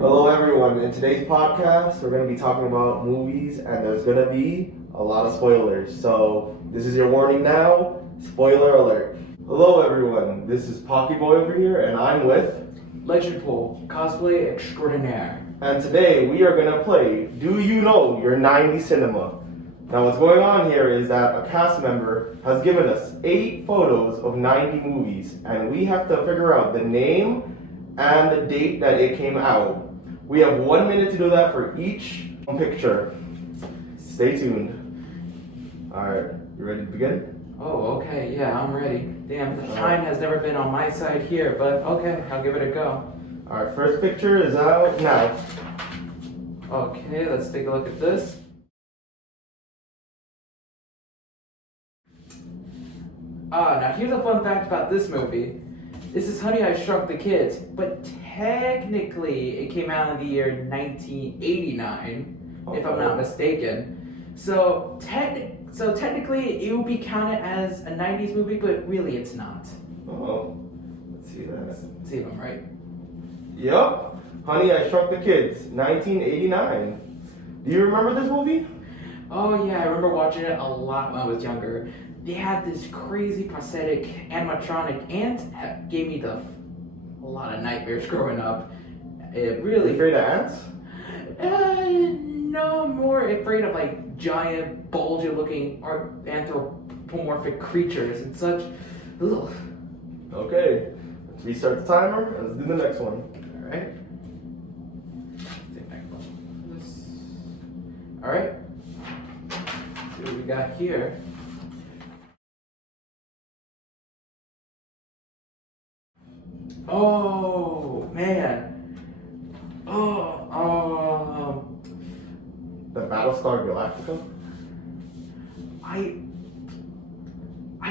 Hello everyone, in today's podcast we're going to be talking about movies and there's going to be a lot of spoilers. So this is your warning now, spoiler alert. Hello everyone, this is Pocky Boy over here and I'm with Legendpool, cosplay extraordinaire. and today we are going to play Do You Know Your 90s Cinema? Now what's going on here is that a cast member has given us 8 photos of 90 movies and we have to figure out the name and the date that it came out. We have 1 minute to do that for each picture. Stay tuned. Alright, you ready to begin? Oh, okay, yeah, I'm ready. Damn, the time has never been on my side here, but okay, I'll give it a go. Alright, first picture is out now. Okay, let's take a look at this. Now here's a fun fact about this movie. This is Honey, I Shrunk the Kids, but technically it came out in the year 1989, if I'm not mistaken. So technically it would be counted as a 90s movie, but really it's not. Oh, let's see that. Let's see if I'm right. Yup, Honey, I Shrunk the Kids, 1989. Do you remember this movie? Oh yeah, I remember watching it a lot when I was younger. They had this crazy prosthetic animatronic ant that gave me a lot of nightmares growing up. It really... Afraid of ants? No, more afraid of like giant, bulgy looking anthropomorphic creatures and such. Ugh. Okay, let's restart the timer and let's do the next one. Alright. Alright. See what we got here. Oh man. The Battlestar Galactica? I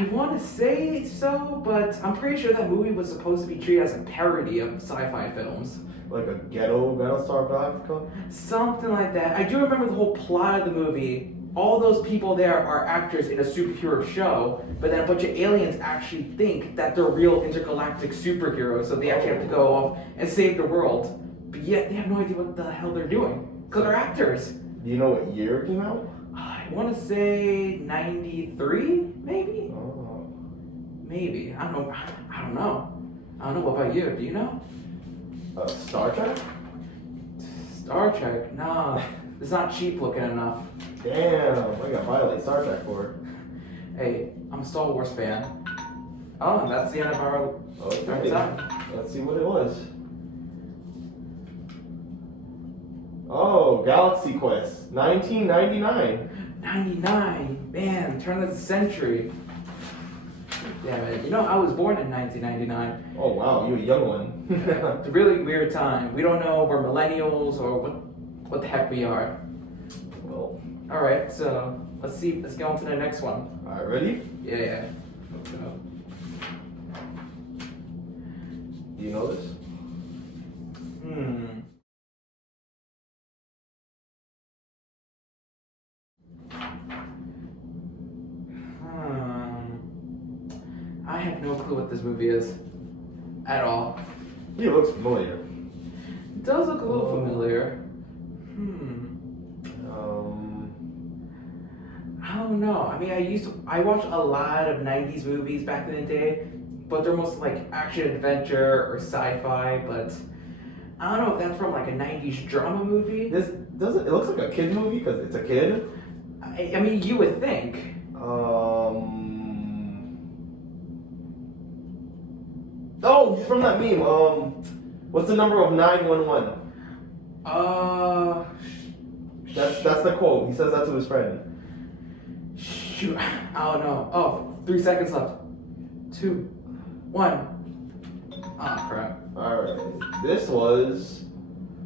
want to say so, but I'm pretty sure that movie was supposed to be treated as a parody of sci-fi films. Like a ghetto Battlestar Galactica? Something like that. I do remember the whole plot of the movie. All those people there are actors in a superhero show, but then a bunch of aliens actually think that they're real intergalactic superheroes, so they actually have to go off and save the world. But yet they have no idea what the hell they're doing, because they're actors. Do you know what year it came out? I want to say 93, maybe? Oh. Maybe. I don't know. I don't know. What about you? Do you know? Star Trek? Star Trek? Nah. It's not cheap looking enough. Damn, I got violate Star Trek for. Hey, I'm a Star Wars fan. Oh, and that's the end of our time. Let's see what it was. Oh, Galaxy Quest, 1999. 99, man, turn of the century. Damn it, you know I was born in 1999. Oh wow, you're a young one. It's a really weird time. We don't know if we're millennials or what the heck we are. Well, all right, so let's go on to the next one. all right, ready? Yeah. Do you know this? I have no clue what this movie is at all. It looks familiar. It does look a little familiar. I don't know. I mean, I watched a lot of 90s movies back in the day, but they're mostly like action adventure or sci-fi, but I don't know if that's from like a 90s drama movie. This doesn't. It looks like a kid movie because it's a kid. I mean, you would think. Oh, from that meme. What's the number of 911? That's the quote. He says that to his friend. Shoot, I don't know. Oh, 3 seconds left. 2, 1. Oh crap. Alright. This was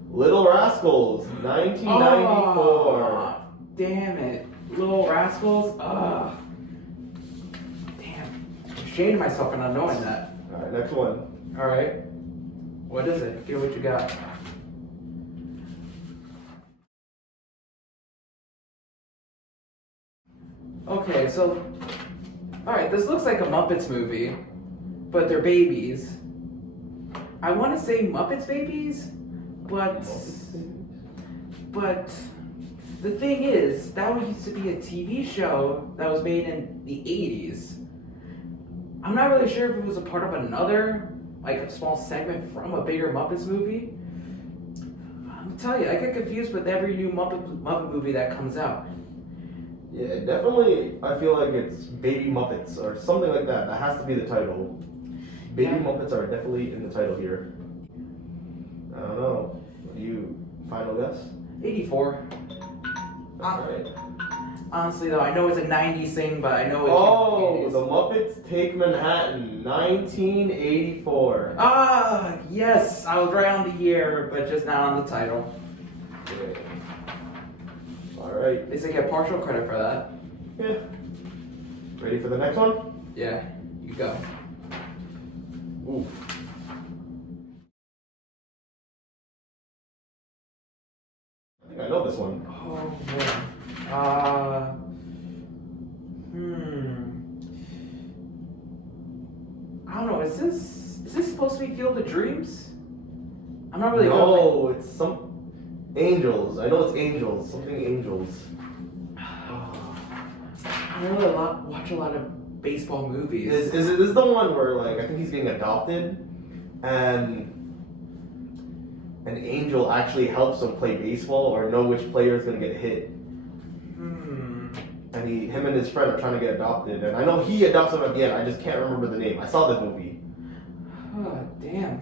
Little Rascals, 1994. Oh, damn it. Little Rascals? Damn. I'm ashamed of myself for not knowing that. Alright, next one. Alright. What is it? Give me what you got. Okay, so Alright, this looks like a Muppets movie, but they're babies. I want to say Muppets babies, but the thing is, that used to be a TV show that was made in the 80s. I'm not really sure if it was a part of another, like a small segment from a bigger Muppets movie. I'll tell you, I get confused with every new Muppet movie that comes out. Yeah, definitely. I feel like it's Baby Muppets or something like that. That has to be the title. Baby Muppets are definitely in the title here. I don't know. What do you final guess? 84. Alright. Honestly, though, I know it's a 90s thing, but I know it's. Oh, The Muppets Take Manhattan, 1984. Ah, yes, I was right on the year, but just not on the title. Okay. Alright. At least I get partial credit for that. Yeah. Ready for the next one? Yeah, you go. Ooh. I think I know this one. Oh, boy. I don't know, is this supposed to be Field of Dreams? I'm not really No, it's some Angels. I know it's Angels. Something Angels. I really watch a lot of baseball movies. Is this the one where, like, I think he's getting adopted and an angel actually helps him play baseball or know which player is going to get hit? And him and his friend are trying to get adopted, and I know he adopts him at the end. I just can't remember the name. I saw this movie. Oh, damn.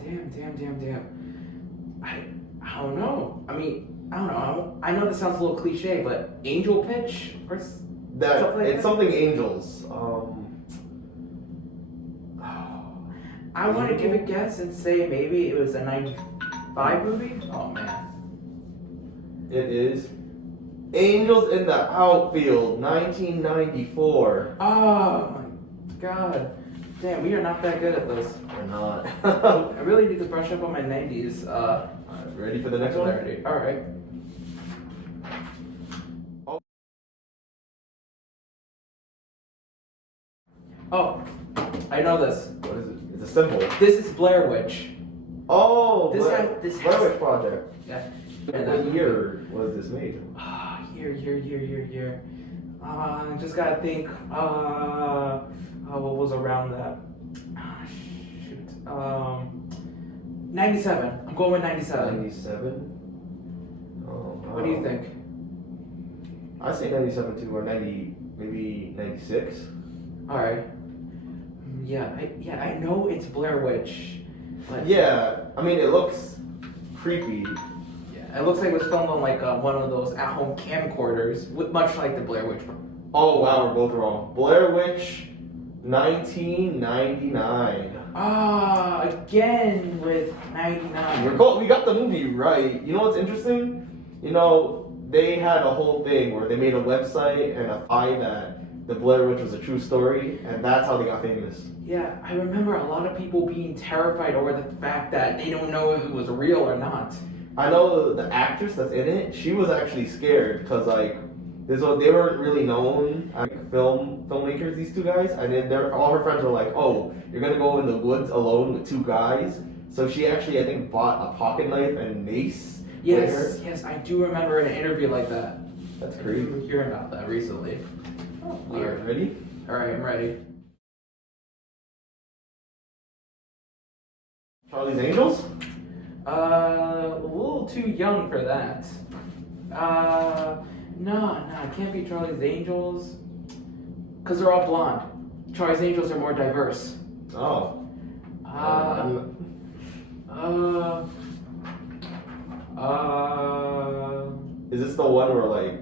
I don't know. I mean, I don't know. I know this sounds a little cliche, but Angel Pitch or It's something Angels. I want to give a guess and say maybe it was a 95 movie. Oh man. It is Angels in the Outfield, 1994. Oh my god. Damn, we are not that good at this. We're not. I really need to brush up on my 90s. Ready for the next one? Alright. Oh, I know this. What is it? It's a symbol. This is Blair Witch. Oh, This Blair Witch Project. Yeah. What year was this made? Year. Just gotta think. What was around that? Shoot. 97. I'm going with 97. 97. Oh, What do you think? I say 97 too, or 90, maybe 96. All right. Yeah, I know it's Blair Witch. But Yeah, I mean it looks creepy. yeah, it looks like it was filmed on like one of those at-home camcorders, much like the Blair Witch. Oh wow, we're both wrong. Blair Witch, 1999. Again with 99. We got the movie right. You know what's interesting? You know, they had a whole thing where they made a website and a fight that the Blair Witch was a true story, and that's how they got famous. Yeah, I remember a lot of people being terrified over the fact that they don't know if it was real or not. I know the actress that's in it, she was actually scared because like they weren't really known like filmmakers, these two guys, and then all her friends were like, "Oh, you're gonna go in the woods alone with two guys." So she actually, I think, bought a pocket knife and mace. Yes, I do remember an interview like that. That's I crazy. remember hearing about that recently. Oh, Alright, ready? Alright, I'm ready. Charlie's Angels? A little too young for that. No, it can't be Charlie's Angels. Because they're all blonde. Charlie's Angels are more diverse. Oh. Is this the one where like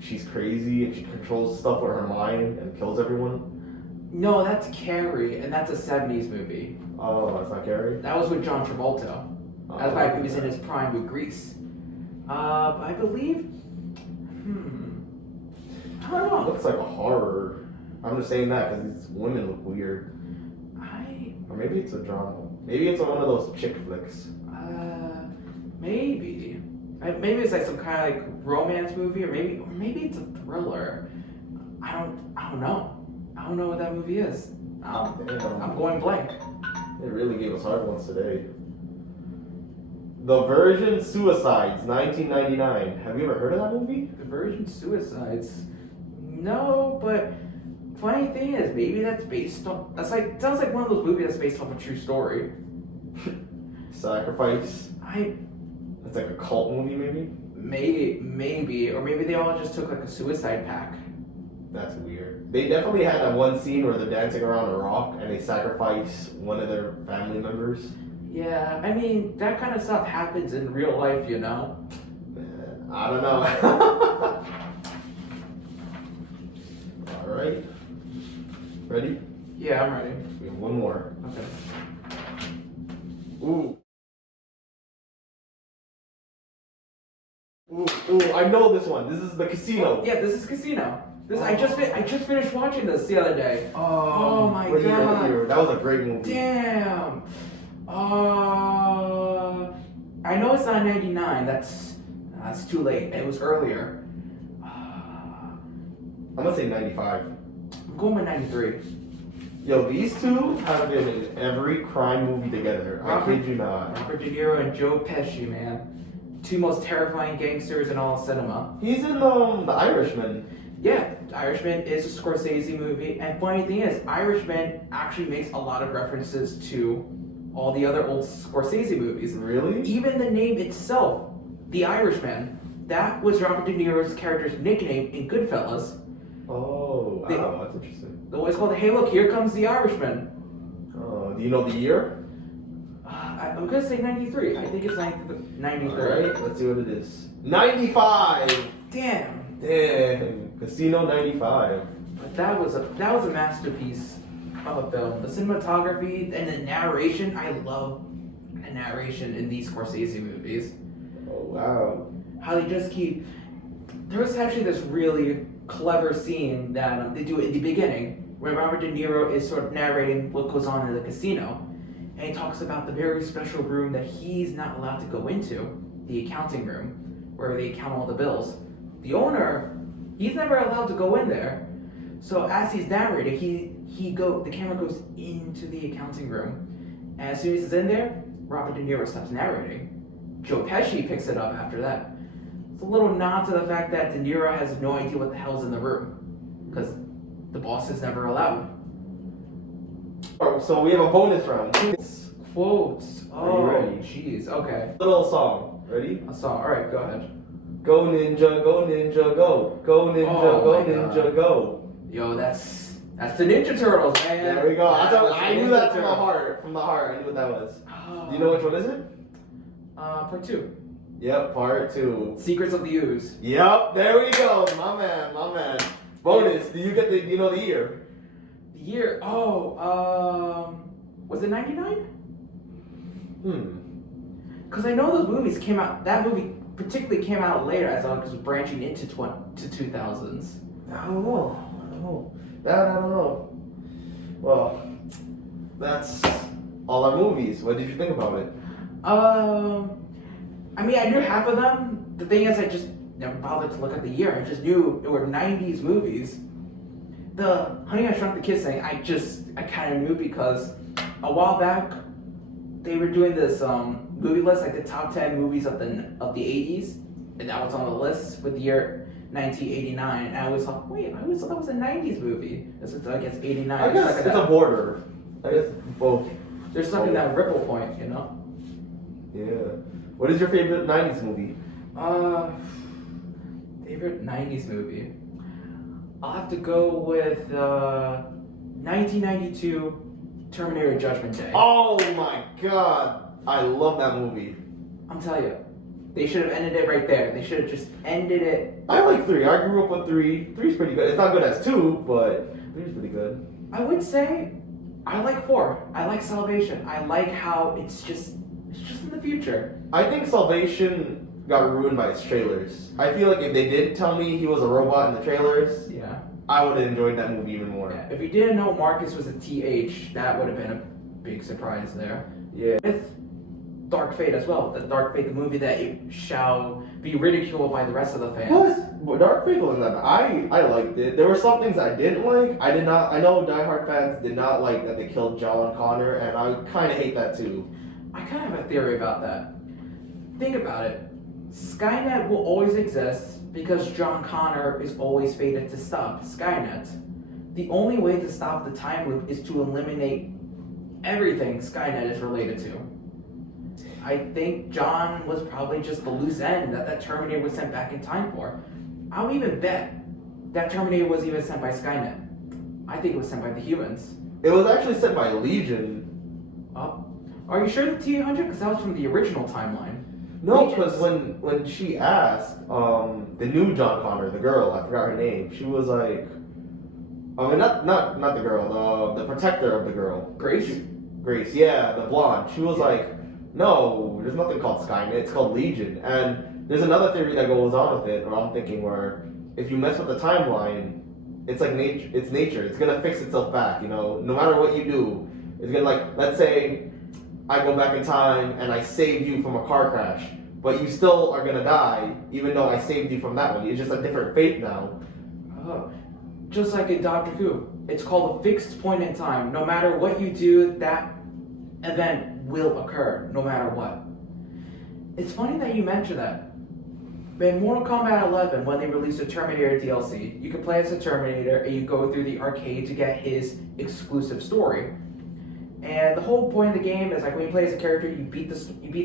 she's crazy and she controls stuff with her mind and kills everyone? No, that's Carrie, and that's a 70s movie. Oh, that's not Carrie? That was with John Travolta. That's why he was in his prime with Grease. I believe. I don't know. It looks like a horror. I'm just saying that because these women look weird. Or maybe it's a drama. Maybe it's one of those chick flicks. Maybe. Maybe it's like some kind of like romance movie, or maybe it's a thriller. I don't know. I I don't know what that movie is. Damn. I'm going blank. They really gave us hard ones today. The Virgin Suicides, 1999. Have you ever heard of that movie? The Virgin Suicides. No, but funny thing is, maybe that's based on. Sounds like one of those movies that's based off a true story. Sacrifice. It's like a cult movie, maybe? Maybe, or maybe they all just took like a suicide pact. That's weird. They definitely had that one scene where they're dancing around a rock and they sacrifice one of their family members. Yeah, I mean, that kind of stuff happens in real life, you know? I don't know. Alright. Ready? Yeah, I'm ready. We have one more. Okay. Ooh. Ooh, I know this one. This is The Casino. Yeah, this is Casino. I just finished watching this the other day. Oh my What god. year? That was a great movie. Damn. I know it's not 99. That's too late. It was earlier. I'm gonna say 95. I'm going with 93. Yo, these two have been in every crime movie together. I kid you not. Robert De Niro and Joe Pesci, man. Two most terrifying gangsters in all cinema. He's in The Irishman. Yeah, Irishman is a Scorsese movie, and funny thing is, Irishman actually makes a lot of references to all the other old Scorsese movies. Really? Even the name itself, The Irishman, that was Robert De Niro's character's nickname in Goodfellas. Oh, wow, that's interesting. They always called, hey look, here comes the Irishman. Do you know the year? I'm gonna say 93. I think it's 93. Alright, let's see what it is. 95! Damn. Damn. Casino 95. But that was a masterpiece of a film. The cinematography and the narration, I love the narration in these Scorsese movies. Oh, wow. How they just keep. There was actually this really clever scene that they do in the beginning where Robert De Niro is sort of narrating what goes on in the casino. And he talks about the very special room that he's not allowed to go into, the accounting room, where they count all the bills. The owner, he's never allowed to go in there. So as he's narrating, the camera goes into the accounting room. And as soon as he's in there, Robert De Niro stops narrating. Joe Pesci picks it up after that. It's a little nod to the fact that De Niro has no idea what the hell's in the room. Because the boss is never allowed. So we have a bonus round. Quotes. Are you ready? Jeez. Okay. Little song. Ready? A song. All right. Go ahead. Go ninja, go. Go ninja, Oh, go ninja, go. Yo, that's the Ninja Turtles, man. There we go. I knew that from the Ninja heart. From the heart, I knew what that was. Turtles. Do you know which one is it? Part 2. Yep, part 2. Secrets of the Ooze. Yep, there we go. My man. Bonus. Do you know the year? The year. Was it 99? Because I know those movies came out. That movie particularly came out later, as I was branching into 2000s. I don't know. That I don't know. Well, that's all our movies. What did you think about it? I mean, I knew half of them. The thing is, I just never bothered to look at the year. I just knew it were 90s movies. The Honey, I Shrunk the Kids thing, I kind of knew because a while back they were doing this movie list, like the top 10 movies of the 80s, and that was on the list with the year 1989. And I always thought, I always thought that was a 90s movie. This is, I guess, 89. I guess it's a border. I guess both. They're stuck in that ripple point, you know? Yeah. What is your favorite 90s movie? Favorite 90s movie? I'll have to go with 1992 Terminator Judgment Day. Oh my god. I love that movie. I'm telling you, they should have ended it right there. They should have just ended it. I like 3. I grew up with 3. 3's pretty good. It's not good as 2, but 3's pretty good. I would say I like 4. I like Salvation. I like how it's just in the future. I think Salvation got ruined by its trailers. I feel like if they did tell me he was a robot in the trailers, Yeah. I would have enjoyed that movie even more. Yeah. If you didn't know Marcus was a TH, that would have been a big surprise there. Yeah. With Dark Fate as well. The Dark Fate, the movie that shall be ridiculed by the rest of the fans. But Dark Fate wasn't that bad. I liked it. There were some things I didn't like. I did not. I know diehard fans did not like that they killed John Connor, and I kind of hate that too. I kind of have a theory about that. Think about it. Skynet will always exist because John Connor is always fated to stop Skynet. The only way to stop the time loop is to eliminate everything Skynet is related to. I think John was probably just the loose end that Terminator was sent back in time for. I'll even bet that Terminator was even sent by Skynet. I think it was sent by the humans. It was actually sent by Legion. Oh. Are you sure the T-800? Because that was from the original timeline. No, because when she asked the new John Connor, the girl, I forgot her name, she was like, I mean, not the girl, the protector of the girl. Grace, yeah, the blonde. She was like, no, there's nothing called Skynet, it's called Legion. And there's another theory that goes on with it, or I'm thinking where if you mess with the timeline, it's like nature. It's nature. It's gonna fix itself back. You know, no matter what you do, it's gonna like. Let's say I go back in time and I save you from a car crash, but you still are gonna die, even though I saved you from that one. It's just a different fate now. Oh, just like in Doctor Who, it's called a fixed point in time. No matter what you do, that event will occur, no matter what. It's funny that you mentioned that. In Mortal Kombat 11, when they released the Terminator DLC, you could play as a Terminator and you go through the arcade to get his exclusive story. And the whole point of the game is like when you play as a character, you beat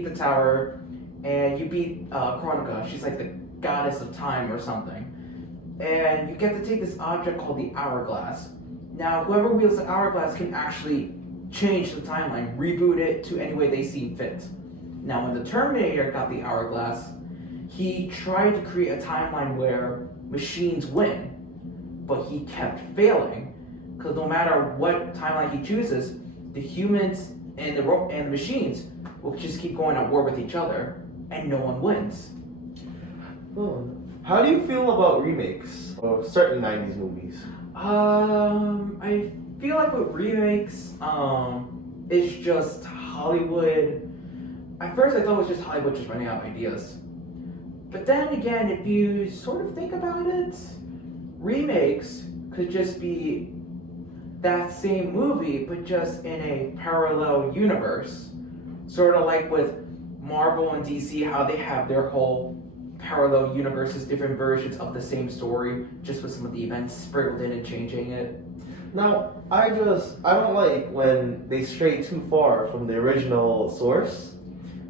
the tower, and you beat Chronica. She's like the goddess of time or something. And you get to take this object called the Hourglass. Now, whoever wields the Hourglass can actually change the timeline, reboot it to any way they see fit. Now, when the Terminator got the Hourglass, he tried to create a timeline where machines win, but he kept failing because no matter what timeline he chooses, the humans and the machines will just keep going at war with each other, and no one wins. How do you feel about remakes of certain 90s movies? I feel like with remakes, it's just Hollywood. At first, I thought it was just Hollywood just running out of ideas. But then again, if you sort of think about it, remakes could just be that same movie, but just in a parallel universe. Sort of like with Marvel and DC, how they have their whole parallel universes, different versions of the same story, just with some of the events sprinkled in and changing it. Now, I don't like when they stray too far from the original source,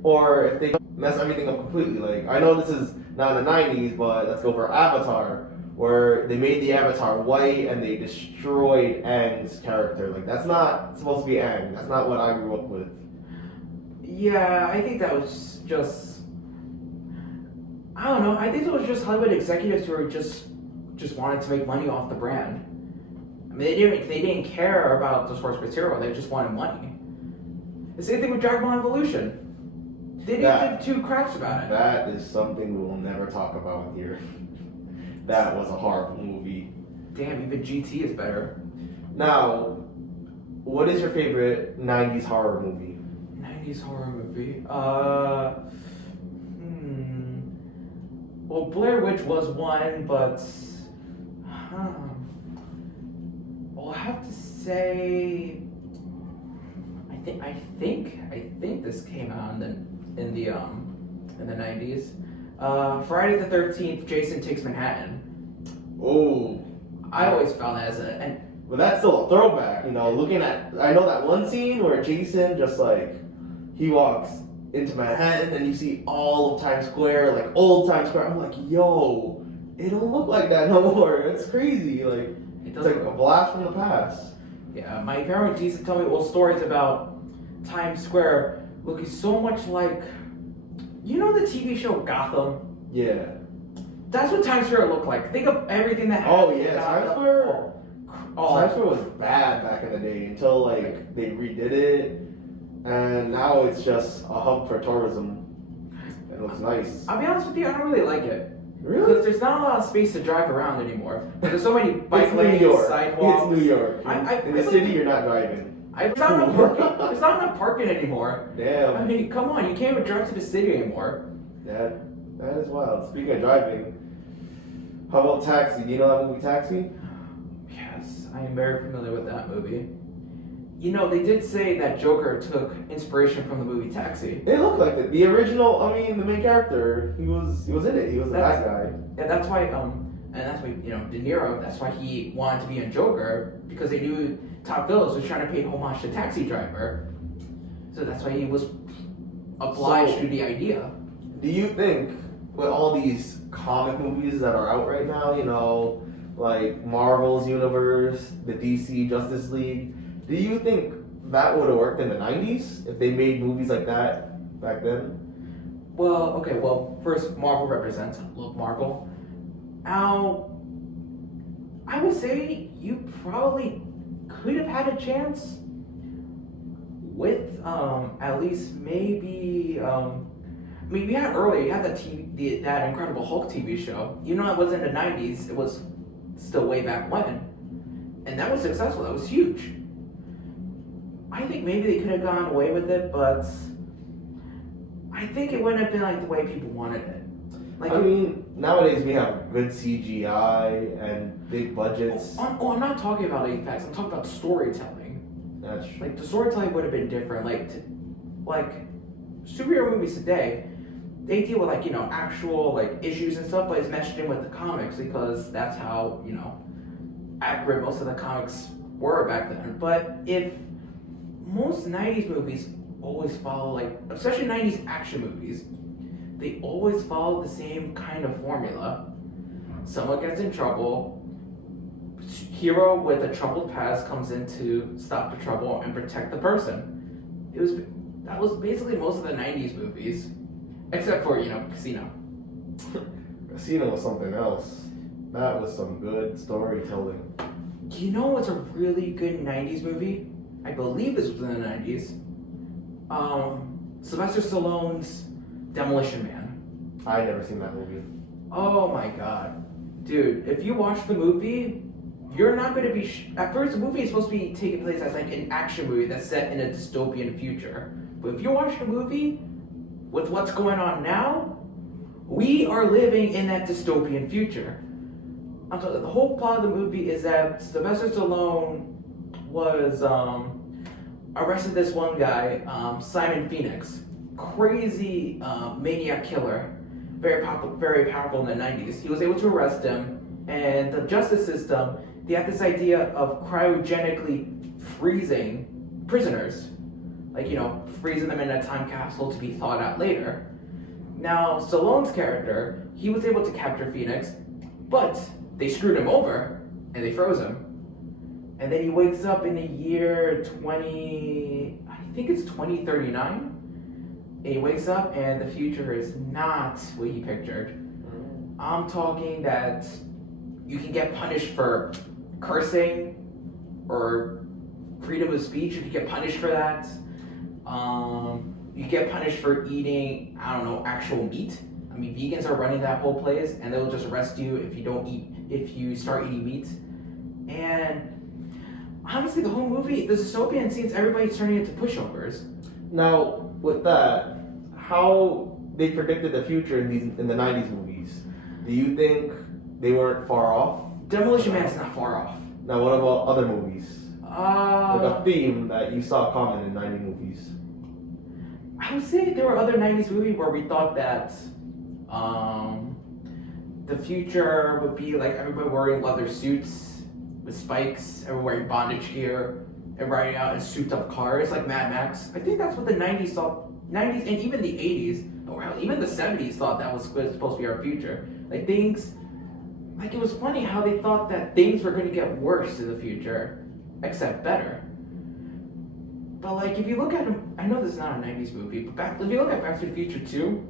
or if they mess everything up completely. Like, I know this is not in the 90s, but let's go for Avatar, where they made the Avatar white and they destroyed Aang's character. Like, that's not supposed to be Aang. That's not what I grew up with. Yeah, I think that was just, I don't know, I think it was just Hollywood executives who were just wanted to make money off the brand. I mean, they didn't care about the source material, they just wanted money. The same thing with Dragon Ball Evolution. They didn't give two craps about it. That is something we will never talk about here. That was a horrible movie. Damn, even GT is better. Now, what is your favorite 90s horror movie? 90s horror movie? Well, Blair Witch was one, but I'll have to say, I think this came out in the 90s. Friday the 13th, Jason Takes Manhattan. Oh, I always found that as well, that's still a throwback, you know. Looking at, I know that one scene where Jason just like he walks into Manhattan and you see all of Times Square, like old Times Square. I'm like, yo, it don't look like that no more. It's crazy. Like it's like a blast from the past. Yeah, my parents used to tell me old stories about Times Square looking so much like, you know, the TV show Gotham. Yeah. That's what Times Square looked like. Think of everything that happened. Oh yeah, Times Square. Times Square was bad back in the day until like they redid it, and now it's just a hub for tourism. It looks nice. I'll be honest with you, I don't really like it. Really? Because there's not a lot of space to drive around anymore. There's so many bike It's lanes, New York. sidewalks. It's New York. In the city, you're not driving. There's not enough parking. There's not enough parking anymore. Damn. I mean, come on, you can't even drive to the city anymore. That is wild. Speaking of driving, how about Taxi? Do you know that movie Taxi? Yes, I am very familiar with that movie. You know, they did say that Joker took inspiration from the movie Taxi. It looked like it. The original, I mean, the main character, he was in it. He was the bad guy. Yeah, that's why, and that's why, you know, De Niro, that's why he wanted to be in Joker, because they knew Todd Phillips was trying to pay homage to Taxi Driver. So that's why he was obliged to the idea. Do you think, with all these comic movies that are out right now, you know, like Marvel's universe, the DC Justice League, do you think that would have worked in the 90s if they made movies like that back then? Well, okay, well, first, Marvel represents. Look, Marvel. Now, I would say you probably could have had a chance with at least maybe I mean, we had earlier, you had that Incredible Hulk TV show. You know, it was in the 90s, it was still way back when. And that was successful, that was huge. I think maybe they could have gone away with it, but I think it wouldn't have been like the way people wanted it. Like, I mean, nowadays we have good CGI and big budgets. I'm not talking about the effects, I'm talking about storytelling. That's true. Like, the storytelling would have been different. Like superhero movies today, they deal with, like, you know, actual, like, issues and stuff, but it's meshed in with the comics because that's how, you know, accurate most of the comics were back then. But if most 90s movies always follow, like, especially 90s action movies, they always follow the same kind of formula. Someone gets in trouble, hero with a troubled past comes in to stop the trouble and protect the person. That was basically most of the 90s movies, except for, you know, Casino. Casino was something else. That was some good storytelling. You know what's a really good 90s movie? I believe this was in the 90s. Sylvester Stallone's Demolition Man. I never seen that movie. Oh my god. Dude, if you watch the movie, you're not going to be... At first, the movie is supposed to be taking place as like an action movie that's set in a dystopian future. But if you watch the movie, with what's going on now, we are living in that dystopian future. I'm sorry, the whole plot of the movie is that Sylvester Stallone was arrested this one guy, Simon Phoenix, crazy maniac killer, very powerful in the 90s. He was able to arrest him, and the justice system, they had this idea of cryogenically freezing prisoners, like, you know, freezing them in a time capsule to be thawed out later. Now, Stallone's character, he was able to capture Phoenix, but they screwed him over and they froze him. And then he wakes up in the year 2039. And he wakes up and the future is not what he pictured. I'm talking that you can get punished for cursing or freedom of speech. You can get punished for that. You get punished for eating, I don't know, actual meat. I mean, vegans are running that whole place, and they'll just arrest you if you start eating meat. And honestly, the whole movie, the dystopian scenes, everybody's turning into pushovers. Now, with that, how they predicted the future in the 90s movies, do you think they weren't far off? Demolition Man is not far off. Now, what about other movies? Like a theme that you saw common in 90 movies. I would say there were other 90s movies where we thought that the future would be like everybody wearing leather suits with spikes, everyone wearing bondage gear, and riding out in souped up cars like Mad Max. I think that's what the 90s saw. 90s and even the 80s, or hell, even the 70s thought that was supposed to be our future. Like things, like it was funny how they thought that things were going to get worse in the future, except better. But like if you look at them, I know this is not a 90s movie, but if you look at Back to the Future 2,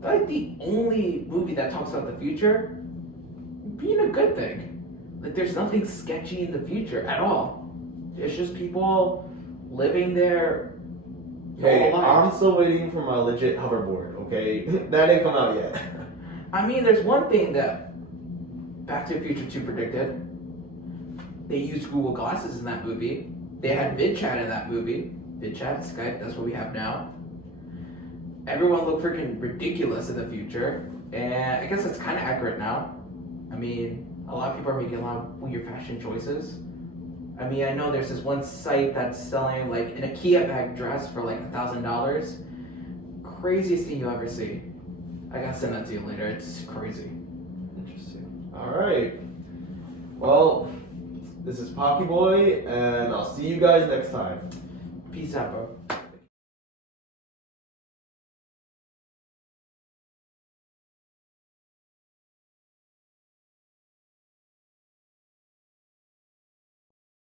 that's like the only movie that talks about the future being a good thing. Like there's nothing sketchy in the future at all. It's just people living their Hey, normal I'm lives. still waiting for my legit hoverboard, okay? That didn't come out yet. I mean, there's one thing that Back to the Future 2 predicted. They used Google Glasses in that movie. They had VidChat in that movie. VidChat, Skype, that's what we have now. Everyone looked freaking ridiculous in the future. And I guess it's kind of accurate now. I mean, a lot of people are making a lot of weird fashion choices. I mean, I know there's this one site that's selling like an IKEA bag dress for like $1,000. Craziest thing you ever see. I gotta send that to you later. It's crazy. Interesting. All right. Well, this is Pocky Boy, and I'll see you guys next time. Peace out, bro.